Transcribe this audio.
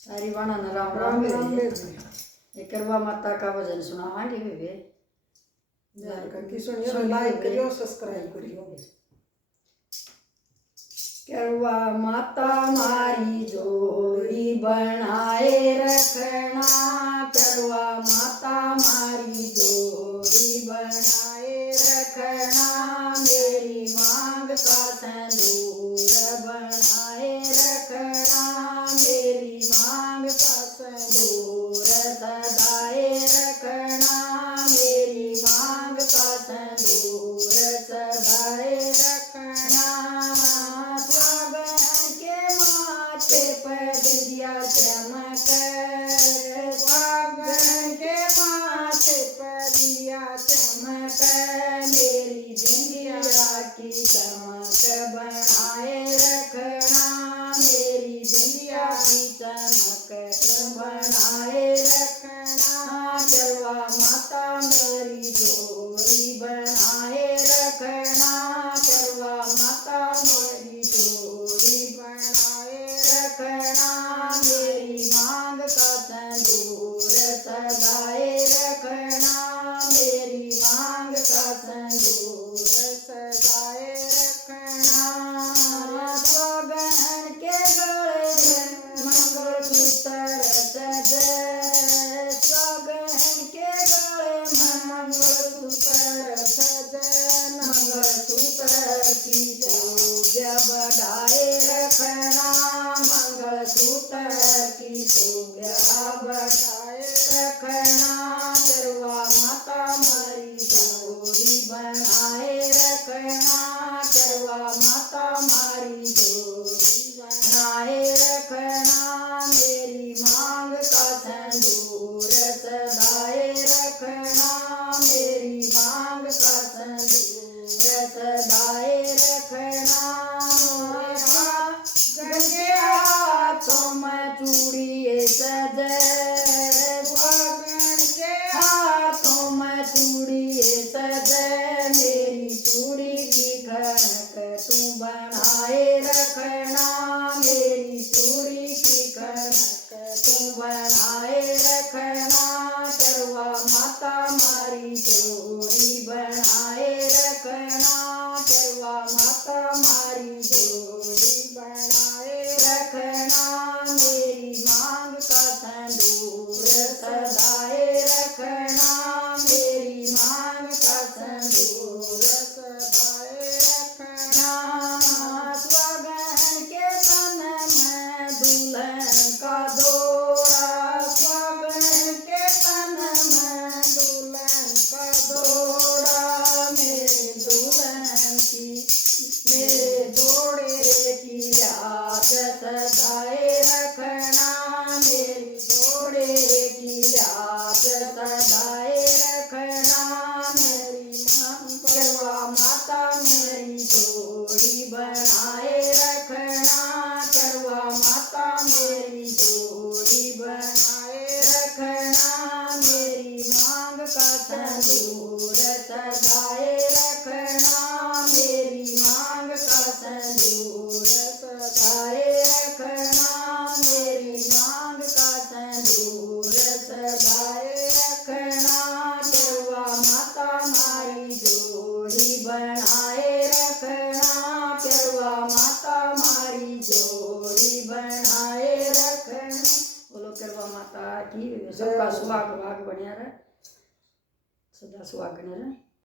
सारी बाणा न राम राम राम राम वे ले ये करवा माता का भजन सुनावांगे वे जान का की सुनियो लाइक करियो सब्सक्राइब करियो। करवा माता मारी जोड़ी बनाए रखना, करवा माता मारी जोड़ी बनाए रखना, मेरी मांग का संदूर बनाए रखना, मेरी मांग का संदूर सदाए रखना, मेरी मांग का संदूर सदाए रखना। दिया चमक स्वागन के माथे पर दिया चमक, मेरी जिंदगिया की चमक बनाए रखना, मेरी जिंदगिया की चमक बनाए रखना, करवा माता मेरी जोड़ी बनाए रखना, करवा माता मेरी जोड़ी बनाए रखना, मेरी मांग का संदूर सदाए रखना, मेरी मांग का संदूर सदाए रखना। स्वागन के गले मंगलसूत्र सजे, स्वागन के गले मंगलसूत्र सजे, मंगलसूत्र की शोभा बढ़ाए रखना, मंगलसूत्र की शोभा बढ़ाए रखना, करवा माता मारी जोड़ी बनाए रखना, करवा माता मारी जोड़ी बनाए रखना, मेरी मांग का संदूर सदाए रखना, मेरी मांग का संदूर सदाए रखना। गंगे हाथों में चूड़िए सजे, स्वागन के हाथों में चूड़िए सजे, मेरी चूड़ी की खनक तू बनाए रखना, मेरी चूड़ी की खनक तू बनाए रखना, करवा माता मारी जोड़ी बनाए रखना, करवा माता मारी जोड़ी बनाए रखना, मेरी मांग का संदूर सदाए रखना, मेरी मांग का संदूर सदाए रखना। स्वागन के तन में दुल्हन का जोड़ा, स्वागन के तन में दुल्हन का जोड़ा, मेरे दुल्हन की मेरे जोड़े की याद सदाए रखना, मेरे जोड़े की याद सदाए रखना, मेरी करवा माता मेरी जोड़ी बनाए रखना, करवा माता मेरी जोड़ी बनाए रखना, मेरी मांग का संदूर सदाए रखना, मेरी मांग का संदूर सदाए रखना, मेरी मांग का संदूर सदाए रखना, करवा माता मारी जोड़ी बनाए रखना, करवा माता मारी जोड़ी बनाए रखना। बोलो करवा माता की सबका सुहाग भाग बढ़िया रहे, सदा सुहाग बने रहे।